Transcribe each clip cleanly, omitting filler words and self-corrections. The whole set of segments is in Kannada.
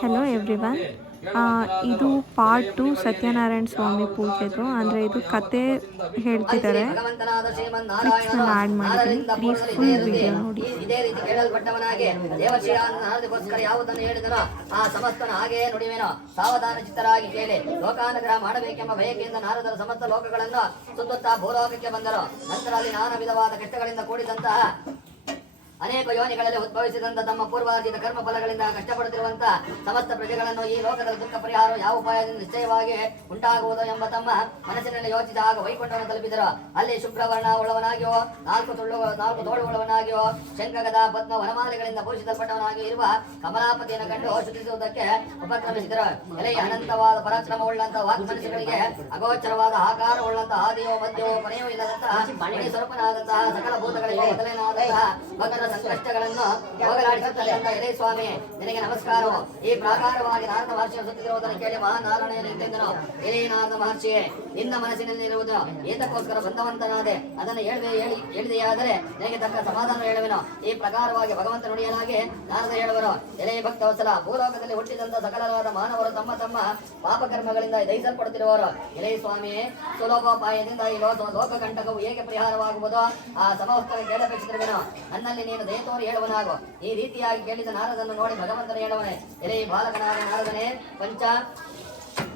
Hello everyone. ಇದು ಪಾರ್ಟ್ 2 ಸತ್ಯನಾರಾಯಣ ಸ್ವಾಮಿ ಪೂಜೆದು. ಅಂದರೆ ಇದು ಕತೆ ಹೇಳ್ತಿದ್ದಾರೆ. ಕ್ಲಿಪ್ಸ್ ನಾನು ಆ್ಯಡ್ ಮಾಡಿದ್ದೀನಿ, ಪ್ಲೀಸ್ ಫುಲ್ ವಿಡಿಯೋ ನೋಡಿ. ಇದೇ ರೀತಿ ಕೇಳಲ್ಪಟ್ಟವನಾಗಿ ದೇವಶ್ರೀಗೋಸ್ಕರ ಯಾವುದನ್ನು ಹೇಳಿದನೋ ಆ ಸಮಸ್ತನ ಹಾಗೆಯೇ ನುಡಿವೇನೋ. ಸಾವಧಾನ ಚಿತ್ತರಾಗಿ ಕೇಳಿ ಲೋಕಾನುಗ್ರಹ ಮಾಡಬೇಕೆಂಬ ಬಯಕೆಯಿಂದ ನಾರದರು ಸಮಸ್ತ ಲೋಕಗಳನ್ನು ಸುತ್ತುತ್ತಾ ಭೂಲೋಕಕ್ಕೆ ಬಂದರು. ನಂತರ ಅಲ್ಲಿ ನಾನಾ ವಿಧವಾದ ಕಷ್ಟಗಳಿಂದ ಕೂಡಿದಂತಹ ಅನೇಕ ಯೋನಿಗಳಲ್ಲಿ ಉದ್ಭವಿಸಿದಂತ ತಮ್ಮ ಪೂರ್ವಾರ್ಜಿತ ಕರ್ಮ ಫಲಗಳಿಂದ ಕಷ್ಟಪಡುತ್ತಿರುವಂತಹ ಸಮಸ್ತ ಪ್ರಜೆಗಳನ್ನು ಈ ಲೋಕದ ದುಃಖ ಪರಿಹಾರ ಯಾವ ಉಪಾಯದಿಂದ ನಿಶ್ಚಯವಾಗಿ ಉಂಟಾಗುವುದು ಎಂಬ ತಮ್ಮ ಮನಸ್ಸಿನಲ್ಲಿ ಯೋಚಿಸಿದಾಗ ವೈಕುಂಠವನ್ನು ತಲುಪಿದರು. ಅಲ್ಲಿ ಶುಭ್ರವರ್ಣ ಉಳ್ಳವನಾಗಿಯೋ ನಾಲ್ಕು ತೋಳು ಉಳ್ಳವನಾಗಿಯೋ ಶಂಖಗದ ಪದ್ಮ ವನಮಾಲೆಗಳಿಂದ ಪೂಜಿಸಲ್ಪಟ್ಟವನಾಗಿ ಇರುವ ಕಮಲಾಪತಿಯನ್ನು ಕಂಡು ಶುದ್ಧಿಸುವುದಕ್ಕೆ ಉಪಕ್ರಮಿಸಿದರು. ಎಲೆ ಅನಂತವಾದ ಪರಾಕ್ರಮವುಳ್ಳಂತಹ ವಾಗ್ಮನಸ್ಸುಗಳಿಗೆ ಅಗೋಚರವಾದ ಆಕಾರವುಳ್ಳಂತಹ ಆದಿಯೋ ಮಧ್ಯವೋ ಕೊನೆಯೂ ಇಲ್ಲದಂತಹ ಸ್ವರೂಪನಾದಂತಹ ಸಕಲ ಭೂತಗಳಿಗೆ ಮೊದಲನಾದಂತಹ ಭಕ್ತರ ಸಂಕಷ್ಟಗಳನ್ನು ಹೋಗಲಾಡಿಸುತ್ತದೆ ಅಂತ ಎಲೆ ಸ್ವಾಮಿ ನಿನಗೆ ನಮಸ್ಕಾರವು. ಈ ಪ್ರಾಕಾರವಾಗಿ ನಾರದ ಮಹರ್ಷಿಯನ್ನು ಸುತ್ತಿರುವುದನ್ನು ಕೇಳಿ ಮಹಾನಾರಾಯಣ ಎಂತೆಂದನು. ಎಲೆ ನಾರದ ಮಹರ್ಷಿಯೇ, ನಿನ್ನ ಮನಸ್ಸಿನಲ್ಲಿರುವುದು ಏತಕ್ಕೋಸ್ಕರ ಬಂಧವಂತನಾದೆ ಅದನ್ನು ಹೇಳಿದೆಯಾದರೆ ನಿನಗೆ ತಕ್ಕ ಸಮಾಧಾನ ಹೇಳುವೆನು. ಈ ಪ್ರಕಾರವಾಗಿ ಭಗವಂತ ನುಡಿಯಲಾಗಿ ನಾರದ ಹೇಳುವರು. ಎಲೆ ಭಕ್ತವತ್ಸಲ, ಭೂಲೋಕದಲ್ಲಿ ಹುಟ್ಟಿದಂತ ಸಕಲವಾದ ಮಾನವರು ತಮ್ಮ ತಮ್ಮ ಪಾಪಕರ್ಮಗಳಿಂದ ದಹಿಸಲ್ಪಡುತ್ತಿರುವರು. ಎಲೆ ಸ್ವಾಮಿಯೇ, ಸುಲಭೋಪಾಯದಿಂದ ಈ ಲೋಕಕಂಟಕವು ಹೇಗೆ ಪರಿಹಾರವಾಗುವುದೋ ಆ ಸಮವಸ್ತ್ರ ಕೇಳಬೇಕಿರುವೆನು. ನನ್ನಲ್ಲಿ ನೀನು ದಯತೋರಿ ಹೇಳುವನಾಗು. ಈ ರೀತಿಯಾಗಿ ಕೇಳಿದ ನಾರದನ್ನು ನೋಡಿ ಭಗವಂತನು ಹೇಳುವನೇ. ಎಲೆ ಬಾಲಕನಾದ ನಾರದನೇ,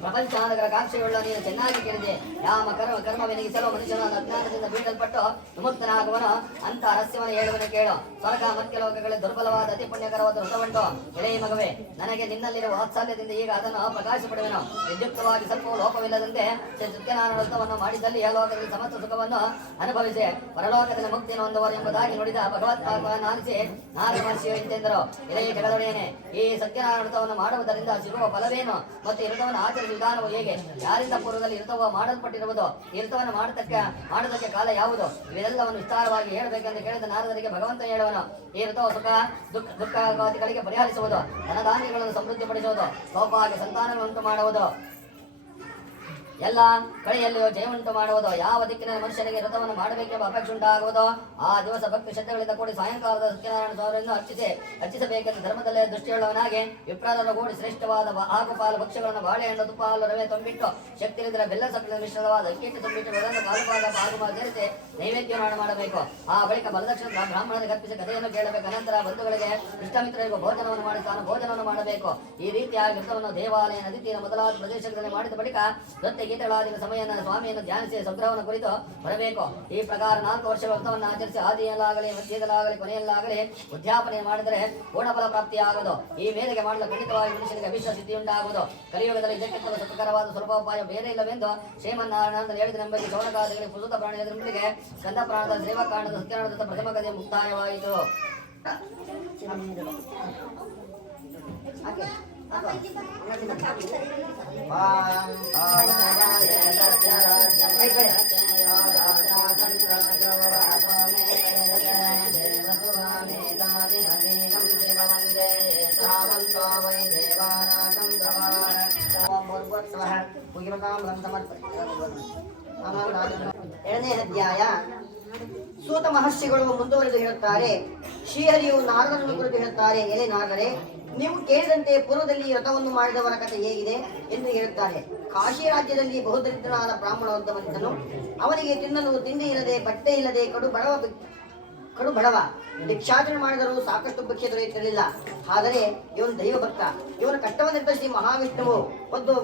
ಪ್ರಪಂಚಾನಗರ ಕಾಂಕ್ಷೆಯುಳ್ಳ ನೀನು ಚೆನ್ನಾಗಿ ಕೇಳಿದೆ. ಯಾವ ಕರ್ಮವೆನಿಗಿಸಲು ಮನುಷ್ಯನಾದ ಅಜ್ಞಾನದಿಂದ ಬೀಳಲ್ಪಟ್ಟು ವಿಮುಕ್ತನಾಗುವನು ಅಂತ ರಹಸ್ಯವನ್ನು ಹೇಳುವನು ಕೇಳು. ಸ್ವರ್ಗ ಮಧ್ಯ ಲೋಕಗಳಲ್ಲಿ ದುರ್ಬಲವಾದ ಅತಿ ಪುಣ್ಯಕರವಾದ ವೃತವುಂಟು. ಎಳೆ ಮಗವೇ, ನನಗೆ ನಿನ್ನಲ್ಲಿರುವ ವಾತ್ಸಲ್ಯದಿಂದ ಈಗ ಅದನ್ನು ಪ್ರಕಾಶಪಡುವೆನು. ವಿದ್ಯುಕ್ತವಾಗಿ ಸ್ವಲ್ಪ ಲೋಪವಿಲ್ಲದಂತೆ ಸತ್ಯನಾರಾಯಣ ವ್ರತವನ್ನು ಮಾಡಿದಲ್ಲಿ ಆ ಲೋಕದಲ್ಲಿ ಸಮಸ್ತ ಸುಖವನ್ನು ಅನುಭವಿಸಿ ಪರಲೋಕದಲ್ಲಿ ಮುಕ್ತಿಯನ್ನು ಹೊಂದುವರು ಎಂಬುದಾಗಿ ನುಡಿದ ಭಗವತ್ಪಾದವನ್ನು ಆಲಿಸಿ ನಾರದ ಮಹರ್ಷಿಯು ಇಂತೆಂದರು. ಎಳೆ ಜಗದೊಡೆಯನೆ, ಈ ಸತ್ಯನಾರಾಯಣ ವ್ರತವನ್ನು ಮಾಡುವುದರಿಂದ ಸಿಗುವ ಫಲವೇನು ಮತ್ತು ಈ ವ್ರತವನ್ನು ಆಚರಿಸುವ ವಿಧಾನವು ಹೇಗೆ? ಯಾರಿಂದ ಪೂರ್ವದಲ್ಲಿ ಇರ್ತವ ಮಾಡಲ್ಪಟ್ಟಿರುವುದು? ಈ ಋತವನ್ನು ಮಾಡುವುದಕ್ಕೆ ಕಾಲ ಯಾವುದು? ಇವೆಲ್ಲವನ್ನು ವಿಸ್ತಾರವಾಗಿ ಹೇಳಬೇಕೆಂದು ಕೇಳಿದ ನಾರದರಿಗೆ ಭಗವಂತ ಹೇಳುವನು. ಈ ಋತವು ಸುಖ ದುಃಖಗಳಿಗೆ ಪರಿಹರಿಸುವುದು, ಧನಧಾನ್ಯಗಳನ್ನು ಸಮೃದ್ಧಿಪಡಿಸುವುದು, ಸೌಭಾಗ್ಯ ಸಂತಾನಗಳನ್ನುಂಟು ಮಾಡುವುದು, ಎಲ್ಲ ಕಡೆಯಲ್ಲಿಯೂ ಜಯವುಂಟು ಮಾಡುವುದು. ಯಾವ ದಿಕ್ಕಿನಲ್ಲಿ ಮನುಷ್ಯನಿಗೆ ವ್ರತವನ್ನು ಮಾಡಬೇಕೆಂಬ ಅಪೇಕ್ಷೆ ಉಂಟಾಗುವುದೋ ಆ ದಿವಸ ಭಕ್ತಿ ಶ್ರದ್ಧೆಗಳಿಂದ ಕೂಡಿ ಸಾಯಂಕಾಲದ ಸತ್ಯನಾರಾಯಣ ಸ್ವಾಮಿಯನ್ನು ಅರ್ಚಿಸಬೇಕೆಂದು ಧರ್ಮದಲ್ಲೇ ದೃಷ್ಟಿಯುಳ್ಳವನಾಗಿ ವಿಪ್ರಾದರ ಕೂಡಿ ಶ್ರೇಷ್ಠವಾದ ಹಾಕುಪಾಲು ಭಕ್ಷ್ಯಗಳನ್ನು ಬಾಳೆಹಣ್ಣು ತುಪ್ಪ ಹಾಲು ರವೆ ತುಂಬಿಟ್ಟು ಶಕ್ತಿಯಿಲ್ಲದ ಬೆಲ್ಲ ಸಕ್ಕರೆ ಮಿಶ್ರಿತವಾದ ಅಕ್ಕಿಟ್ಟು ತುಂಬಿಟ್ಟು ಅದನ್ನು ಪಾಲುಭಾಗ ಸೇರಿಸಿ ನೈವೇದ್ಯವನ್ನು ಮಾಡಬೇಕು. ಆ ಬಳಿಕ ಬಲದಕ್ಷಿಣ ಬ್ರಾಹ್ಮಣನಿಗೆ ಅರ್ಪಿಸಿ ಕಥೆಯನ್ನು ಕೇಳಬೇಕು. ಅನಂತರ ಬಂಧುಗಳಿಗೆ ಇಷ್ಟಮಿತ್ರರಿಗೂ ಭೋಜನವನ್ನು ಮಾಡಿ ತಾನು ಭೋಜನವನ್ನು ಮಾಡಬೇಕು. ಈ ರೀತಿಯಾಗಿ ವ್ರತವನ್ನು ದೇವಾಲಯ, ನದಿ ತೀರ ಮೊದಲಾದ ಪ್ರದೇಶಗಳಲ್ಲಿ ಮಾಡಿದ ಬಳಿಕ ಗೀತೆಗಳಾದಿನ ಸಮಯನ ಸ್ವಾಮಿಯನ್ನು ಧ್ಯಾನಿಸಿ ಸಂಗ್ರಹವನ್ನು ಕುರಿತು ಬರಬೇಕು. ಈ ಪ್ರಕಾರ 4 ವರ್ಷ ವ್ರತವನ್ನು ಆಚರಿಸಿ ಆದಿಯಲ್ಲಾಗಲಿ ಮಧ್ಯದಲ್ಲಾಗಲಿ ಕೊನೆಯಲ್ಲಾಗಲಿ ಉದ್ಯಾಪನೆ ಮಾಡಿದರೆ ಪೂರ್ಣಫಲ ಪ್ರಾಪ್ತಿಯಾಗುವುದು. ಈ ಮೇರೆಗೆ ಮಾಡಲು ಖಂಡಿತವಾಗಿ ಮನುಷ್ಯನಿಗೆ ಅಭಿಷ್ಟ ಸಿದ್ಧಿಯುಂಟಾಗುವುದು. ಕಲಿಯುಗದಲ್ಲಿ ಇದಕ್ಕಿಂತ ಸುಖಕರವಾದ ಸುಲಭೋಪಾಯ ಬೇರೆ ಇಲ್ಲವೆಂದು ಶ್ರೀಮನ್ನಾರಾಯಣ ಹೇಳಿದ ನಂಬಿ ಶೌನಕಾದಿಗಳಿಗೆ ಪುಸುತ ಪ್ರಾಣಿಯ ನಂಬಿಕೆ ಸ್ಕಂದ ಪ್ರಾಣದ ಸೇವಕಾಂಡದ ಸತ್ಯನಾರಾಯಣದ ಪ್ರಥಮ ಕಥೆ ಮುಕ್ತಾಯವಾಯಿತು. ಎರಡನೇ ಅಧ್ಯಾಯ. ಸೂತ ಮಹರ್ಷಿಗಳು ಮುಂದುವರೆದು ಹೇಳುತ್ತಾರೆ. ಶ್ರೀಹರಿಯು ನಾರದನನ್ನು ಕುರಿತು ಹೇಳುತ್ತಾರೆ. ಎಲೆ ನಾರದರೆ, ನೀವು ಕೇಳಿದಂತೆ ಪೂರ್ವದಲ್ಲಿ ವ್ರತವನ್ನು ಮಾಡಿದವರ ಕಥೆ ಹೇಗಿದೆ ಎಂದು ಹೇಳುತ್ತಾರೆ. ಕಾಶಿ ರಾಜ್ಯದಲ್ಲಿ ಬಹುದರಿದ್ರನಾದ ಬ್ರಾಹ್ಮಣೋತ್ತಮನಿದ್ದನು. ಅವನಿಗೆ ತಿನ್ನಲು ತಿಂಡಿ ಇಲ್ಲದೆ, ಬಟ್ಟೆ ಇಲ್ಲದೆ ಕಡು ಬಡವ. ಭಿಕ್ಷಾಟನೆ ಮಾಡಿದರೂ ಸಾಕಷ್ಟು ಭಿಕ್ಷೆ ದೊರೆಯುತ್ತಿರಲಿಲ್ಲ. ಆದರೆ ಇವನು ದೈವ ಭಕ್ತ. ಇವನ ಕಷ್ಟವನ್ನು ನಿರ್ಧರಿಸಿ ಮಹಾವಿಷ್ಣುವು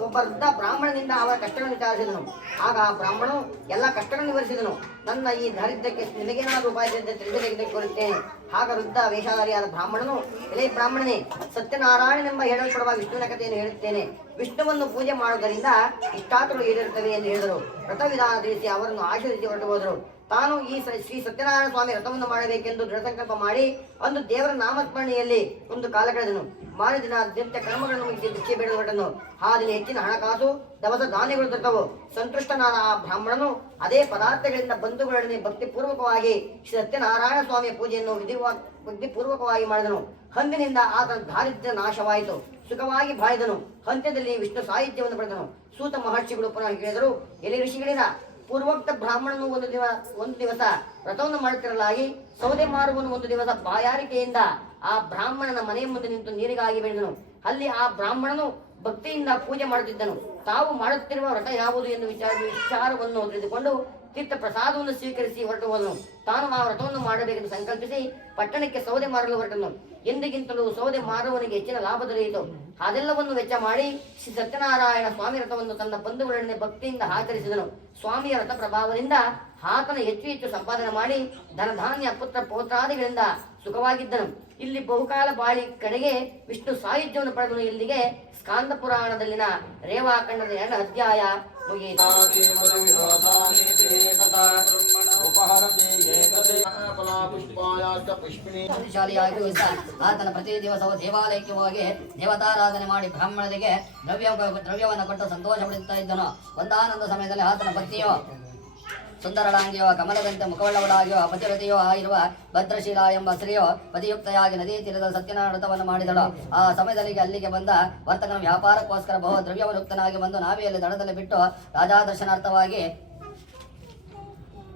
ಒಬ್ಬ ವೃದ್ಧ ಬ್ರಾಹ್ಮಣನಿಂದ ಅವರ ಕಷ್ಟಗಳನ್ನು ವಿಚಾರಿಸಿದನು. ಆಗ ಆ ಬ್ರಾಹ್ಮಣನು ಎಲ್ಲ ಕಷ್ಟಗಳನ್ನು ವಿವರಿಸಿದನು. ನನ್ನ ಈ ದಾರಿದ್ರ್ಯಕ್ಕೆ ನಿಮಗೇನಾದರೂ ಉಪಾಯದಿಂದ ತಿಳಿಸಬೇಕೆಂದು ಕೋರುತ್ತೇನೆ. ಆಗ ವೃದ್ಧ ವೇಷಧಾರಿಯಾದ ಬ್ರಾಹ್ಮಣನು, ಎಲೆ ಬ್ರಾಹ್ಮಣನೇ, ಸತ್ಯನಾರಾಯಣನೆಂಬ ಹೇಳಲ್ಪಡುವ ವಿಷ್ಣುವಿನ ಕಥೆಯನ್ನು ಹೇಳುತ್ತೇನೆ. ವಿಷ್ಣುವನ್ನು ಪೂಜೆ ಮಾಡುವುದರಿಂದ ಇಷ್ಟಾರ್ಥಗಳು ಈಡೇರುತ್ತವೆ ಎಂದು ಹೇಳಿದರು. ವ್ರತವಿಧಾನ ತಿಳಿಸಿ ಅವರನ್ನು ಆಶೀರ್ವದಿಸಿ ಹೊರಟು ಹೋದರು. ತಾನು ಈ ಶ್ರೀ ಸತ್ಯನಾರಾಯಣ ಸ್ವಾಮಿ ವ್ರತವನ್ನು ಮಾಡಬೇಕೆಂದು ದೃಢ ಸಂಕಲ್ಪ ಮಾಡಿ ಒಂದು ದೇವರ ನಾಮಸ್ಮರಣೆಯಲ್ಲಿ ಒಂದು ಕಾಲ ಕಳೆದನು. ಮಾರನೇ ದಿನ ನಿತ್ಯ ಕರ್ಮಗಳನ್ನು ಮುಗಿಸಿ ಭಿಕ್ಷೆ ಬೇಡಲು ಹೊರಟನು. ಆ ದಿನ ಹೆಚ್ಚಿನ ಹಣಕಾಸು ದವಸ ಧಾನ್ಯಗಳು ದೊರೆತವು. ಸಂತುಷ್ಟನಾದ ಆ ಬ್ರಾಹ್ಮಣನು ಅದೇ ಪದಾರ್ಥಗಳಿಂದ ಬಂಧುಗಳೊಡನೆ ಭಕ್ತಿಪೂರ್ವಕವಾಗಿ ಶ್ರೀ ಸತ್ಯನಾರಾಯಣ ಸ್ವಾಮಿಯ ಪೂಜೆಯನ್ನು ವಿಧಿಪೂರ್ವಕವಾಗಿ ಮಾಡಿದನು. ಅಂದಿನಿಂದ ಆತನ ದಾರಿದ್ರ್ಯ ನಾಶವಾಯಿತು. ಸುಖವಾಗಿ ಬಾಳಿದನು. ಅಂತ್ಯದಲ್ಲಿ ವಿಷ್ಣು ಸಾಹಿತ್ಯವನ್ನು ಪಡೆದನು. ಸೂತ ಮಹರ್ಷಿಗಳು ಪುನಃ ಕೇಳಿದರು. ಎಲೆ ಋಷಿಗಳಿರ, ಪೂರ್ವೋಕ್ತ ಬ್ರಾಹ್ಮಣನು ಒಂದು ದಿವಸ ವ್ರತವನ್ನು ಮಾಡುತ್ತಿರಲಾಗಿ ಸೌದೆ ಮಾರುವನು ಒಂದು ದಿವಸ ಬಾಯಾರಿಕೆಯಿಂದ ಆ ಬ್ರಾಹ್ಮಣನ ಮನೆಯ ಮುಂದೆ ನಿಂತು ನೀರಿಗಾಗಿ ಬೆಳೆದನು. ಅಲ್ಲಿ ಆ ಬ್ರಾಹ್ಮಣನು ಭಕ್ತಿಯಿಂದ ಪೂಜೆ ಮಾಡುತ್ತಿದ್ದನು. ತಾವು ಮಾಡುತ್ತಿರುವ ವ್ರತ ಯಾವುದು ಎಂದು ವಿಚಾರವನ್ನು ತಿಳಿದುಕೊಂಡು ತೀರ್ಥ ಪ್ರಸಾದವನ್ನು ಸ್ವೀಕರಿಸಿ ಹೊರಟು ಹೋದನು. ತಾನು ಆ ವ್ರತವನ್ನು ಮಾಡಬೇಕೆಂದು ಸಂಕಲ್ಪಿಸಿ ಪಟ್ಟಣಕ್ಕೆ ಸೌದೆ ಮಾರಲು ಹೊರಟನು. ಎಂದಿಗಿಂತಲೂ ಸೌದೆ ಮಾರುವವನಿಗೆ ಹೆಚ್ಚಿನ ಲಾಭ ದೊರೆಯಿತು. ಅದೆಲ್ಲವನ್ನು ವೆಚ್ಚ ಮಾಡಿ ಶ್ರೀ ಸತ್ಯನಾರಾಯಣ ಸ್ವಾಮಿ ವ್ರತವನ್ನು ತನ್ನ ಬಂಧುಗಳನ್ನೇ ಭಕ್ತಿಯಿಂದ ಆಚರಿಸಿದನು. ಸ್ವಾಮಿಯ ವ್ರತ ಪ್ರಭಾವದಿಂದ ಆತನ ಹೆಚ್ಚು ಹೆಚ್ಚು ಸಂಪಾದನೆ ಮಾಡಿ ಧನಧಾನ್ಯ ಪುತ್ರ ಪೌತ್ರಾದಿಗಳಿಂದ ಸುಖವಾಗಿದ್ದನು. ಇಲ್ಲಿ ಬಹುಕಾಲ ಬಾಳಿ ಕಡೆಗೆ ವಿಷ್ಣು ಸಾಯುಜ್ಯವನ್ನು ಪಡೆದನು. ಇಲ್ಲಿಗೆ ಸ್ಕಾಂದ ಪುರಾಣದಲ್ಲಿನ ರೇವಾಖಂಡದ 2 ಅಧ್ಯಾಯ ಮುಗಿಯಿತು. ಶಾಲಿಯಾಗಿಯೂ ಸಹ ಆತನ ಪ್ರತಿ ದಿವಸವೂ ದೇವಾಲಯಕ್ಕೆ ಹೋಗಿ ದೇವತಾರಾಧನೆ ಮಾಡಿ ಬ್ರಾಹ್ಮಣರಿಗೆ ದ್ರವ್ಯವನ್ನು ಕೊಟ್ಟು ಸಂತೋಷ ಪಡುತ್ತಾ ಇದ್ದನು. ಒಂದಾನೊಂದು ಸಮಯದಲ್ಲಿ ಆತನ ಪತ್ನಿಯು ಸುಂದರಳಾಗಿಯೋ ಕಮಲದಂತೆ ಮುಖವುಳ್ಳವಳಾಗಿಯೋ ಪತಿವ್ರತೆಯೋ ಆಗಿರುವ ಭದ್ರಶೀಲ ಎಂಬ ಸ್ತ್ರೀಯೋ ಪತಿಯುಕ್ತೆಯಾಗಿ ನದಿ ತೀರದ ಸತ್ಯನಾರಾಯಣ ವ್ರತವನ್ನು ಮಾಡಿದಳು. ಆ ಸಮಯದಲ್ಲಿ ಅಲ್ಲಿಗೆ ಬಂದ ವರ್ತಕನ ವ್ಯಾಪಾರಕ್ಕೋಸ್ಕರ ಬಹು ದ್ರವ್ಯವನುಕ್ತನಾಗಿ ಬಂದು ನಾವಿಯಲ್ಲಿ ದಡದಲ್ಲಿ ಬಿಟ್ಟು ರಾಜಾದರ್ಶನಾರ್ಥವಾಗಿ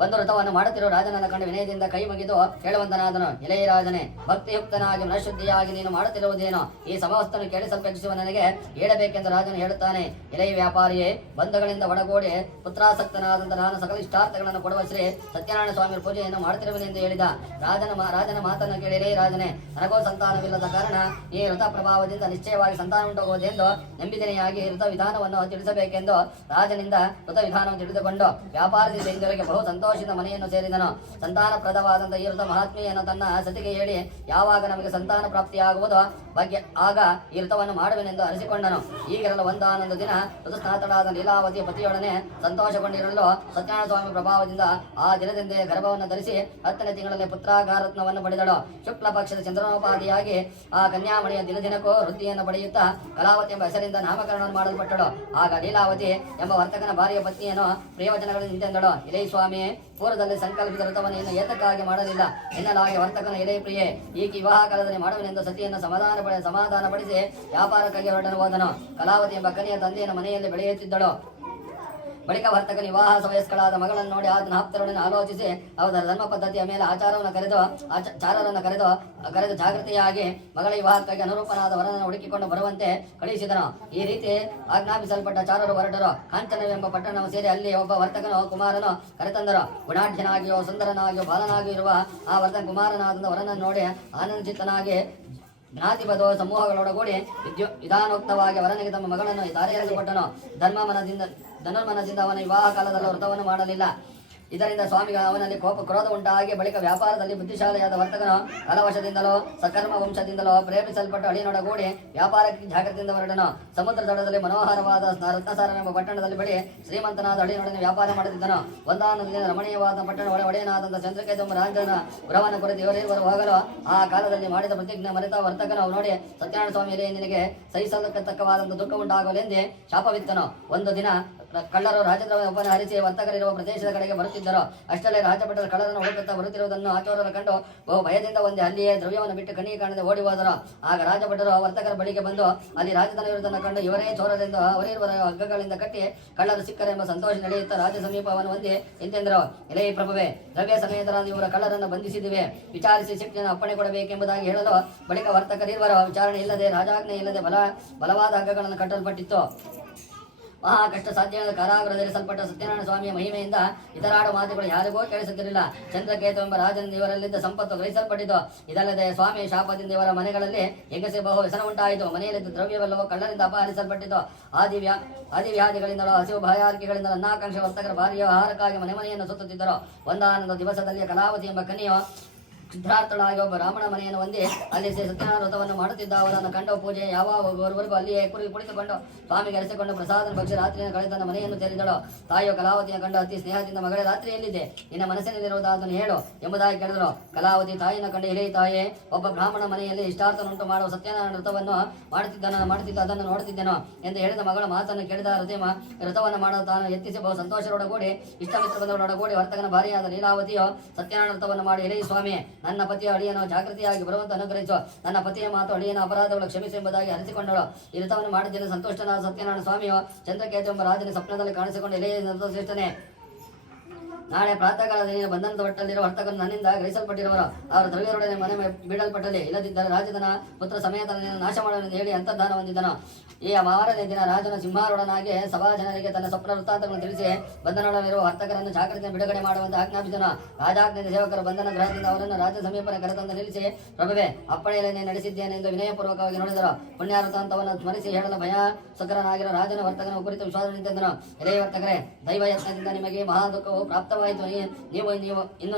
ಬಂದು ವ್ರತವನ್ನು ಮಾಡುತ್ತಿರುವ ರಾಜನನ್ನು ಕಂಡು ವಿನಯದಿಂದ ಕೈ ಮುಗಿದು ಹೇಳುವಂತನಾದನು. ಎಲೆಯ ರಾಜನೇ, ಭಕ್ತಿಯುಕ್ತನಾಗಿ ಮನಶುದ್ಧಿಯಾಗಿ ನೀನು ಮಾಡುತ್ತಿರುವುದೇನೋ ಈ ಸಮವಸ್ತನ್ನು ಕೇಳಿಸಲ್ಪಟ್ಟಿಸುವ ನನಗೆ ಹೇಳಬೇಕೆಂದು ರಾಜನು ಹೇಳುತ್ತಾನೆ. ಎಲೆಯ ವ್ಯಾಪಾರಿಯೇ, ಬಂಧುಗಳಿಂದ ಒಡಗೂಡಿ ಪುತ್ರಾಸಕ್ತನಾದಂತ ನಾನು ಸಕಲ ಇಷ್ಟಾರ್ಥಗಳನ್ನು ಕೊಡುವ ಶ್ರೀ ಸತ್ಯನಾರಾಯಣ ಸ್ವಾಮಿಯ ಪೂಜೆಯನ್ನು ಮಾಡುತ್ತಿರುವನೆಂದು ಹೇಳಿದ. ರಾಜನ ಮಾತನ್ನು ಕೇಳಿ, ಎಲೆಯ ರಾಜನೇ, ನನಗೋ ಸಂತಾನವಿಲ್ಲದ ಕಾರಣ ಈ ವ್ರತ ಪ್ರಭಾವದಿಂದ ನಿಶ್ಚಯವಾಗಿ ಸಂತಾನ ಉಂಟಾಗುವುದೆಂದು ನಂಬಿದನೆಯಾಗಿ ವ್ರತ ವಿಧಾನವನ್ನು ತಿಳಿಸಬೇಕೆಂದು ರಾಜನಿಂದ ವ್ರತ ವಿಧಾನವನ್ನು ತಿಳಿದುಕೊಂಡು ವ್ಯಾಪಾರದಿಂದ ಹಿಂದಿರುಗಿ ಬಹು ಸಂತೋಷದ ಮನೆಯನ್ನು ಸೇರಿದನು. ಸಂತಾನಪ್ರದವಾದಂತಹ ಈ ವ್ರತ ಮಹಾತ್ಮೆಯನ್ನು ತನ್ನ ಸತಿಗೆ ಹೇಳಿ, ಯಾವಾಗ ನಮಗೆ ಸಂತಾನ ಪ್ರಾಪ್ತಿಯಾಗುವುದೋ ಬಗ್ಗೆ ಆಗ ಈ ವ್ರತವನ್ನು ಮಾಡುವೆನೆಂದು ಅರಿಸಿಕೊಂಡನು. ಈಗಿರಲು ಒಂದಾನೊಂದು ದಿನ ಋತುಸ್ನಾತಳಾದ ಲೀಲಾವತಿಯ ಪತಿಯೊಡನೆ ಸಂತೋಷಗೊಂಡಿರಲು ಸತ್ಯನಾರಾಯಣ ಸ್ವಾಮಿ ಪ್ರಭಾವದಿಂದ ಆ ದಿನದಿಂದೇ ಗರ್ಭವನ್ನು ಧರಿಸಿ 10ನೇ ತಿಂಗಳಲ್ಲಿ ಪುತ್ರಾಗಾರತ್ನವನ್ನು ಪಡೆದಳು. ಶುಕ್ಲ ಪಕ್ಷದ ಚಂದ್ರನೋಪಾದಿಯಾಗಿ ಆ ಕನ್ಯಾಮಣಿಯ ದಿನದಿನಕ್ಕೂ ವೃದ್ಧಿಯನ್ನು ಪಡೆಯುತ್ತಾ ಕಲಾವತಿ ಎಂಬ ಹೆಸರಿಂದ ನಾಮಕರಣವನ್ನು ಮಾಡಲ್ಪಟ್ಟಳು. ಆಗ ಲೀಲಾವತಿ ಎಂಬ ವರ್ತಕನ ಭಾರ್ಯ ಪತ್ನಿಯನ್ನು ಪ್ರಿಯವಚನಗಳಲ್ಲಿ ನಿಂತೆಂದಳು. ಇಲೈ ಸ್ವಾಮಿ, ಪೂರ್ವದಲ್ಲಿ ಸಂಕಲ್ಪಿತ ವ್ರತವನ್ನು ಇನ್ನು ಏತಕ್ಕಾಗಿ ಮಾಡಲಿಲ್ಲ ಎನ್ನಲಾಗಿ ವರ್ತಕನ ಎಲೆ ಪ್ರಿಯೆ, ಈಕೆ ವಿವಾಹ ಕಾಲದಲ್ಲಿ ಮಾಡುವನೆಂದು ಸತಿಯನ್ನು ಸಮಾಧಾನಪಡಿಸಿ ವ್ಯಾಪಾರಕ್ಕಾಗಿ ಹೊರಟನು ಹೋದನು. ಕಲಾವತಿ ಎಂಬ ಕನಿಯ ತಂದೆಯನ್ನು ಮನೆಯಲ್ಲಿ ಬೆಳೆಯುತ್ತಿದ್ದಳು. ಬಳಿಕ ವರ್ತಕನ ವಿವಾಹ ವಯಸ್ಕಳಾದ ಮಗಳನ್ನು ನೋಡಿ ಆತನ ಆಪ್ತರೊಡನೆ ಆಲೋಚಿಸಿ ಅವರ ಧರ್ಮ ಪದ್ಧತಿಯ ಮೇಲೆ ಚಾರರನ್ನು ಕರೆದು ಜಾಗೃತಿಯಾಗಿ ಮಗಳ ವಿವಾಹಕ್ಕಾಗಿ ಅನುರೂಪನಾದ ವರನನ್ನು ಹುಡುಕಿಕೊಂಡು ಬರುವಂತೆ ಕಳುಹಿಸಿದನು. ಈ ರೀತಿ ಆಜ್ಞಾಪಿಸಲ್ಪಟ್ಟ ಚಾರರು ಹೊರಟರು. ಕಾಂಚನವೆಂಬ ಪಟ್ಟಣವು ಸೇರಿ ಅಲ್ಲಿ ಒಬ್ಬ ವರ್ತಕನು ಕುಮಾರನು ಕರೆತಂದರು. ಗುಣಾಢ್ಯನಾಗಿಯೋ ಸುಂದರನಾಗಿಯೋ ಬಾಲನಾಗಿಯೂ ಇರುವ ಆ ವರ್ತಕ ಕುಮಾರನಾದ ವರನನ್ನು ನೋಡಿ ಆನಂದಚಿತ್ತನಾಗಿ ಜ್ಞಾತಿಪದೋ ಸಮೂಹಗಳೊಡಗೂಡಿ ವಿಧಾನೋಕ್ತವಾಗಿ ವರನಿಗೆ ತಮ್ಮ ಮಗಳನ್ನು ದಾರಿಯಲ್ಲಿ ಕೊಟ್ಟನು. ಧನುರ್ಮನದಿಂದ ಅವನ ವಿವಾಹ ಕಾಲದಲ್ಲಿ ವ್ರತವನ್ನು ಮಾಡಲಿಲ್ಲ. ಇದರಿಂದ ಸ್ವಾಮಿಗಳು ಅವನಲ್ಲಿ ಕ್ರೋಧ ಉಂಟಾಗಿ ಬಳಿಕ ವ್ಯಾಪಾರದಲ್ಲಿ ಬುದ್ಧಿಶಾಲಿಯಾದ ವರ್ತಕನು ಕಲವಶದಿಂದಲೋ ಸಕರ್ಮ ವಂಶದಿಂದಲೋ ಪ್ರೇಮಿಸಲ್ಪಟ್ಟು ಅಳಿಯನೊಡಗೂಡಿ ವ್ಯಾಪಾರಕ್ಕೆ ಜಾಗೃತಿಯಿಂದ ಹೊರಡನು. ಸಮುದ್ರ ದಡದಲ್ಲಿ ಮನೋಹರವಾದ ರತ್ನಸಾರವೆಂಬ ಪಟ್ಟಣದಲ್ಲಿ ಬಳಿ ಶ್ರೀಮಂತನಾದ ಅಳಿಯನೊಡನೆ ವ್ಯಾಪಾರ ಮಾಡುತ್ತಿದ್ದನು. ಒಂದಾನೊಂದು ರಮಣೀಯವಾದ ಪಟ್ಟಣ ಒಡೆಯನಾದಂತಹ ಚಂದ್ರಕೇತುಂಬ ರಾಜನ ಗುರವನ್ನು ಕುರಿತು ಇವರಿವರು ಹೋಗಲು ಆ ಕಾಲದಲ್ಲಿ ಮಾಡಿದ ಪ್ರತಿಜ್ಞೆ ಮರೆತ ವರ್ತಕನು ನೋಡಿ, ಸತ್ಯನಾರಾಯಣ ಸ್ವಾಮಿಯಲ್ಲಿ ನಿನಗೆ ಸಹಿಸಲಕ್ಕತಕ್ಕವಾದಂತಹ ದುಃಖ ಉಂಟಾಗಲೆಂದೇ ಶಾಪವಿತ್ತನು. ಒಂದು ದಿನ ಕಳ್ಳರು ರಾಜದ್ರವ್ಯ ಒಬ್ಬನ ಹರಿಸಿ ವರ್ತಕರಿರುವ ಪ್ರದೇಶದ ಕಡೆಗೆ ಬರುತ್ತಿದ್ದರು. ಅಷ್ಟರಲ್ಲಿ ರಾಜಭಟರು ಕಳ್ಳರನ್ನು ಹುಡುಕುತ್ತಾ ಬರುತ್ತಿರುವುದನ್ನು ಆಚೋರರು ಕಂಡು ಬಹು ಭಯದಿಂದ ಒಂದೇ ಅಲ್ಲಿಯೇ ದ್ರವ್ಯವನ್ನು ಬಿಟ್ಟು ಕಣ್ಣಿಗೆ ಕಾಣದೆ ಓಡಿ ಹೋದರು. ಆಗ ರಾಜಭಟರು ವರ್ತಕರ ಬಳಿಗೆ ಬಂದು ಅಲ್ಲಿ ರಾಜಧನವಿರುವುದನ್ನು ಕಂಡು ಇವರೇ ಚೋರರೆಂದು ಅವರಿರುವ ಹಗ್ಗಗಳಿಂದ ಕಟ್ಟಿ ಕಳ್ಳರು ಸಿಕ್ಕರೆಂಬ ಸಂತೋಷ ನಡೆಯುತ್ತಾ ರಾಜ ಸಮೀಪವನ್ನು ಹೊಂದಿ ಎಂತೆಂದರು. ಎಲೈ ಪ್ರಭುವೆ, ದ್ರವ್ಯ ಸಮೇತರಾದ ಇವರ ಕಳ್ಳರನ್ನು ಬಂಧಿಸಿದಿವೆ, ವಿಚಾರಿಸಿ ಶಿಕ್ಷೆಯನ್ನು ಅಪ್ಪಣೆ ಕೊಡಬೇಕೆಂಬುದಾಗಿ ಹೇಳಲು ಬಳಿಕ ವರ್ತಕರಿರುವರು ವಿಚಾರಣೆ ಇಲ್ಲದೆ ರಾಜಾಜ್ಞೆ ಇಲ್ಲದೆ ಬಲವಾದ ಹಗ್ಗಗಳನ್ನು ಕಟ್ಟಲ್ಪಟ್ಟಿತ್ತು. ಮಹಾ ಕಷ್ಟ ಸಾಧ್ಯವಾದ ಕಾರಾಗೃಹದಲ್ಲಿಸಲ್ಪಟ್ಟ ಸತ್ಯನಾರಾಯಣ ಸ್ವಾಮಿಯ ಮಹಿಮೆಯಿಂದ ಇತರಾಡು ಮಾತುಗಳು ಯಾರಿಗೂ ಕೇಳಿಸುತ್ತಿರಲಿಲ್ಲ. ಚಂದ್ರಕೇತು ಎಂಬ ರಾಜನಿಂದ ಇವರಲ್ಲಿದ್ದ ಸಂಪತ್ತು ಗ್ರಹಿಸಲ್ಪಟ್ಟಿತು. ಇದಲ್ಲದೆ ಸ್ವಾಮಿಯ ಶಾಪದಿಂದ ಇವರ ಮನೆಗಳಲ್ಲಿ ಹೆಂಗಸಿ ಬಹು ವ್ಯಸನ ಉಂಟಾಯಿತು. ಮನೆಯಲ್ಲಿದ್ದ ದ್ರವ್ಯವೆಲ್ಲವೂ ಕಳ್ಳರಿಂದ ಅಪಹರಿಸಲ್ಪಟ್ಟಿತು. ಆದಿವ್ಯಾಧಿಗಳಿಂದಲೂ ಹಸಿವು ಬಾಯಾರಿಕೆಗಳಿಂದ ಅನ್ನಾಕಾಂಕ್ಷೆ ವರ್ತಕರ ಭಾರಿಯ ಆಹಾರಕ್ಕಾಗಿ ಮನೆಯನ್ನು ಸುತ್ತುತ್ತಿದ್ದರು. ಒಂದಾನೊಂದು ದಿವಸದಲ್ಲಿ ಕಲಾವತಿ ಎಂಬ ಕನಿಯು ಸಿದ್ಧಾರ್ಥಳಾಗಿ ಒಬ್ಬ ಬ್ರಾಹ್ಮಣ ಮನೆಯನ್ನು ಹೊಂದಿ ಅಲ್ಲಿ ಸತ್ಯನಾರಾಯಣ ವ್ರತವನ್ನು ಮಾಡುತ್ತಿದ್ದ ಅವರನ್ನು ಕಂಡ ಪೂಜೆ ಯಾವಾಗವರೆಗೂ ಅಲ್ಲಿಯೇ ಕುಳಿತುಕೊಂಡು ಸ್ವಾಮಿಗೆ ಅರಿಸಿಕೊಂಡು ಪ್ರಸಾದನ ಭಕ್ಷಿ ರಾತ್ರಿಯನ್ನು ಕಳೆದ ಮನೆಯನ್ನು ಸೇರಿದಳು. ತಾಯಿಯು ಕಲಾವತಿಯ ಕಂಡು ಅತಿ ಸ್ನೇಹದಿಂದ ಮಗಳೇ ರಾತ್ರಿ ಎಲ್ಲಿದೆ, ನಿನ್ನ ಮನಸ್ಸಿನಲ್ಲಿರುವುದಾದನ್ನು ಹೇಳು ಎಂಬುದಾಗಿ ಕೇಳಿದಳು. ಕಲಾವತಿ ತಾಯಿನ ಕಂಡು ಹಿರಿಯ ತಾಯೇ, ಒಬ್ಬ ಬ್ರಾಹ್ಮಣ ಮನೆಯಲ್ಲಿ ಇಷ್ಟಾರ್ಥನುಂಟು ಮಾಡುವ ಸತ್ಯನಾರಾಯಣ ವ್ರತವನ್ನು ಮಾಡುತ್ತಿದ್ದ ಅದನ್ನು ನೋಡುತ್ತಿದ್ದೆನು ಎಂದು ಹೇಳಿದ ಮಗಳ ಮಾತನ್ನು ಕೇಳಿದ ವ್ರತವನ್ನು ಮಾಡಲು ತಾನು ಎತ್ತಿಸಿ ಬಹು ಸಂತೋಷರೊಡಗೂಡಿ ಇಷ್ಟಮಿತ್ರ ಬಂದವರೊಡಗೂಡಿ ವರ್ತಕನ ಭಾರಿಯಾದ ಲೀಲಾವತಿಯು ಸತ್ಯನಾರಾಯಣ ವ್ರತವನ್ನು ಮಾಡಿ, ಎಲೈ ಸ್ವಾಮಿ, ನನ್ನ ಪತಿಯ ಅಳಿಯನು ಜಾಗೃತಿಯಾಗಿ ಬರುವಂತೆ ಅನುಗ್ರಹಿಸು, ನನ್ನ ಪತಿಯ ಮಾತು ಅಳಿಯನ ಅಪರಾಧಗಳು ಕ್ಷಮಿಸು ಎಂಬುದಾಗಿ ಅರಿಸಿಕೊಂಡಳು. ಈ ವ್ರತವನ್ನು ಮಾಡಿದಲ್ಲಿ ಸಂತೋಷನಾದ ಸತ್ಯನಾರಾಯಣ ಸ್ವಾಮಿಯು ಚಂದ್ರಕೇತು ಎಂಬ ರಾಜನ ಸ್ವಪ್ನದಲ್ಲಿ ಕಾಣಿಸಿಕೊಂಡು ಎಲೆಯ ಶ್ರೇಷ್ಠನೇ, ನಾಳೆ ಪ್ರಾತಃಕಾಲದ ನೀನು ಬಂಧನದ ಒಟ್ಟಲ್ಲಿರುವ ವರ್ತಕರು ನನ್ನಿಂದ ಗ್ರಹಿಸಲ್ಪಟ್ಟಿರುವರು. ಅವರ ದ್ರವ್ಯರೊಡನೆ ಮನೆ ಬೀಳಲ್ಪಟ್ಟಲ್ಲಿ, ಇಲ್ಲದಿದ್ದರೆ ರಾಜಧನ ಪುತ್ರ ಸಮೇತ ನಾಶ ಮಾಡುವನೆಂದು ಹೇಳಿ ಅಂತರ್ಧಾನ ಹೊಂದಿದನು. ಈ 6ನೇ ದಿನ ರಾಜನ ಸಿಂಹಾರೂಢನಾಗಿ ಸಭಾ ಜನರಿಗೆ ತನ್ನ ಸ್ವಪ್ನ ವೃತ್ತಾಂತಗಳನ್ನು ತಿಳಿಸಿ ಬಂಧನೊಳಗಿರುವ ವರ್ತಕರನ್ನು ಜಾಗೃತಿಯನ್ನು ಬಿಡುಗಡೆ ಮಾಡುವಂತೆ ಆಜ್ಞಾಪಿಸಿದನು. ರಾಜಾಜ್ಞೆಯ ಸೇವಕರು ಬಂಧನ ಗೃಹದಿಂದ ಅವರನ್ನು ರಾಜ್ಯ ಸಮೀಪನೆ ಕರೆತಂದು ನಿಲ್ಲಿಸಿ, ಪ್ರಭುವೆ, ಅಪ್ಪಣೆಯಲ್ಲಿ ನಡೆಸಿದ್ದೇನೆ ಎಂದು ವಿನಯಪೂರ್ವಕವಾಗಿ ನೋಡಿದರು. ಪುಣ್ಯ ವೃತ್ತಾಂತವನ್ನು ಸ್ಮರಿಸಿ ಹೇಳಲು ಭಯಸಕರನಾಗಿರೋ ರಾಜನ ವರ್ತಕನ ಕುರಿತು ವಿಶ್ವಾಸದಿಂತೆಂದನು. ಎಲೆಯ ವರ್ತಕರೇ, ದೈವ ಯತ್ನದಿಂದ ನಿಮಗೆ ಮಹಾ ದುಃಖವು ಪ್ರಾಪ್ತವಾಯಿತು.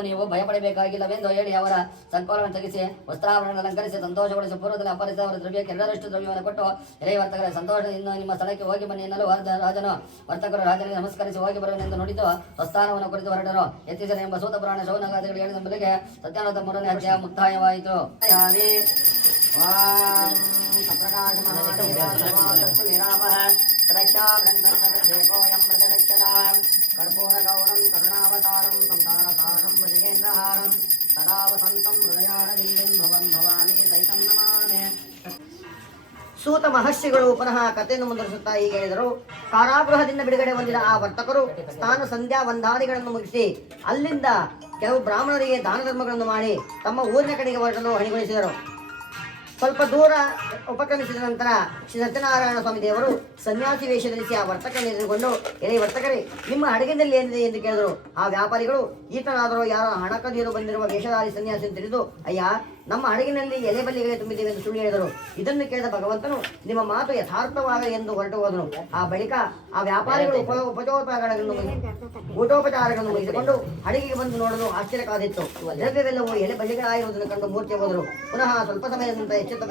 ನೀವು ಭಯಪಡಬೇಕಾಗಿಲ್ಲವೆಂದು ಹೇಳಿ ಅವರ ಸಂಕೋಲವನ್ನು ತೆಗೆಸಿ ವಸ್ತ್ರಾಭರಣ ಅಲಂಕರಿಸಿ ಸಂತೋಷಗೊಳಿಸಿ ಪೂರ್ವದಲ್ಲಿ ಅಪರಿಸಿದ ಅವರ ದ್ರವ್ಯಕ್ಕೆ 2ರಷ್ಟು ದ್ರವ್ಯವನ್ನು ಕೊಟ್ಟು, ಎಲೆಯ ವರ್ತಕರೇ, ಸಂತೋಷದಿಂದ ನಿಮ್ಮ ಸ್ಥಳಕ್ಕೆ ಹೋಗಿ ಬನ್ನಿ ಎನ್ನಲು ರಾಜನು ವರ್ತಕರು ರಾಜನಿಗೆ ನಮಸ್ಕರಿಸಿ ಹೋಗಿ ಬರುವನೆಂದು ನುಡಿದು ಸ್ವಸ್ಥಾನವನ್ನು ಕುರಿತು ಹೊರಟರು. ಯತೀಶನ ಎಂಬ ಸೂತ ಪುರಾಣ ಶೌನಗಾದಿಗಳು ಹೇಳಿದ ಬೆಳಗ್ಗೆ ಸತ್ಯಾನಂದ 3ನೇ ಅಧ್ಯಾಯ ಮುಕ್ತಾಯವಾಯಿತು. ಕರ್ಪೂರ ಗೌರಂ ಕರುಣಾವತಾರಂ ಸಂಸಾರಸಾರಂ ಭಜಗೇಂದ್ರಹಾರಂ ಸದಾ ವಸಂತಂ ಹೃದಯಾರವಿಂದಂ ಭವಂ ಭವಾಮಿ ಸಹಿತಂ ನಮಾಮಿ. ಸೂತ ಮಹರ್ಷಿಗಳು ಪುನಃ ಕಥೆಯನ್ನು ಮುಂದುವರಿಸುತ್ತಾ ಹೀಗೆ ಹೇಳಿದರು. ಕಾರಾಗೃಹದಿಂದ ಬಿಡುಗಡೆ ಹೊಂದಿದ ಆ ವರ್ತಕರು ಸ್ನಾನ ಸಂಧ್ಯಾ ವಂದಾದಿಗಳನ್ನು ಮುಗಿಸಿ ಅಲ್ಲಿಂದ ಕೆಲವು ಬ್ರಾಹ್ಮಣರಿಗೆ ದಾನ ಧರ್ಮಗಳನ್ನು ಮಾಡಿ ತಮ್ಮ ಊರಿನ ಕಡೆಗೆ ಹೊರಟಲು ಹಣಿಗೊಳಿಸಿದರು. ಸ್ವಲ್ಪ ದೂರ ಉಪಕ್ರಮಿಸಿದ ನಂತರ ಶ್ರೀ ಸತ್ಯನಾರಾಯಣ ಸ್ವಾಮಿ ದೇವರು ಸನ್ಯಾಸಿ ವೇಷ ಧರಿಸಿ ಆ ವರ್ತಕರನ್ನು ಎದುರುಗೊಂಡು, ಎಲೆ ವರ್ತಕರೇ, ನಿಮ್ಮ ಅಡುಗೆನಲ್ಲಿ ಏನಿದೆ ಎಂದು ಕೇಳಿದರು. ಆ ವ್ಯಾಪಾರಿಗಳು ಈತನಾದರೂ ಯಾರೋ ಹಣಕದಿಯರು ಬಂದಿರುವ ವೇಷಧಾರಿ ಸನ್ಯಾಸಿ ಅಂತ ತಿಳಿದು, ಅಯ್ಯ, ನಮ್ಮ ಅಡುಗಿನಲ್ಲಿ ಎಲೆ ಬಲ್ಲಿಗಳೇ ತುಂಬಿದ್ದೇವೆ ಎಂದು ಸುಳ್ಳು ಹೇಳಿದರು. ಇದನ್ನು ಕೇಳಿದ ಭಗವಂತನು ನಿಮ್ಮ ಮಾತು ಯಥಾರ್ಥವಾಗ ಎಂದು ಹೊರಟು ಹೋದನು. ಆ ಬಳಿಕ ಆ ವ್ಯಾಪಾರಿಗಳು ಊಟೋಪಚಾರಗಳನ್ನು ಮುಗಿಸಿಕೊಂಡು ಅಡಿಗೆಗೆ ಬಂದು ನೋಡಲು ಆಶ್ಚರ್ಯ ಕಾದಿತ್ತು. ದ್ರವ್ಯವೆಲ್ಲವೂ ಎಲೆ ಬಳ್ಳಿಗಳಾಗಿರುವುದನ್ನು ಕಂಡು ಮೂರ್ತಿ ಹೋದರು. ಪುನಃ ಸ್ವಲ್ಪ ಸಮಯದ ನಂತರ ಎಚ್ಚೆತ್ತ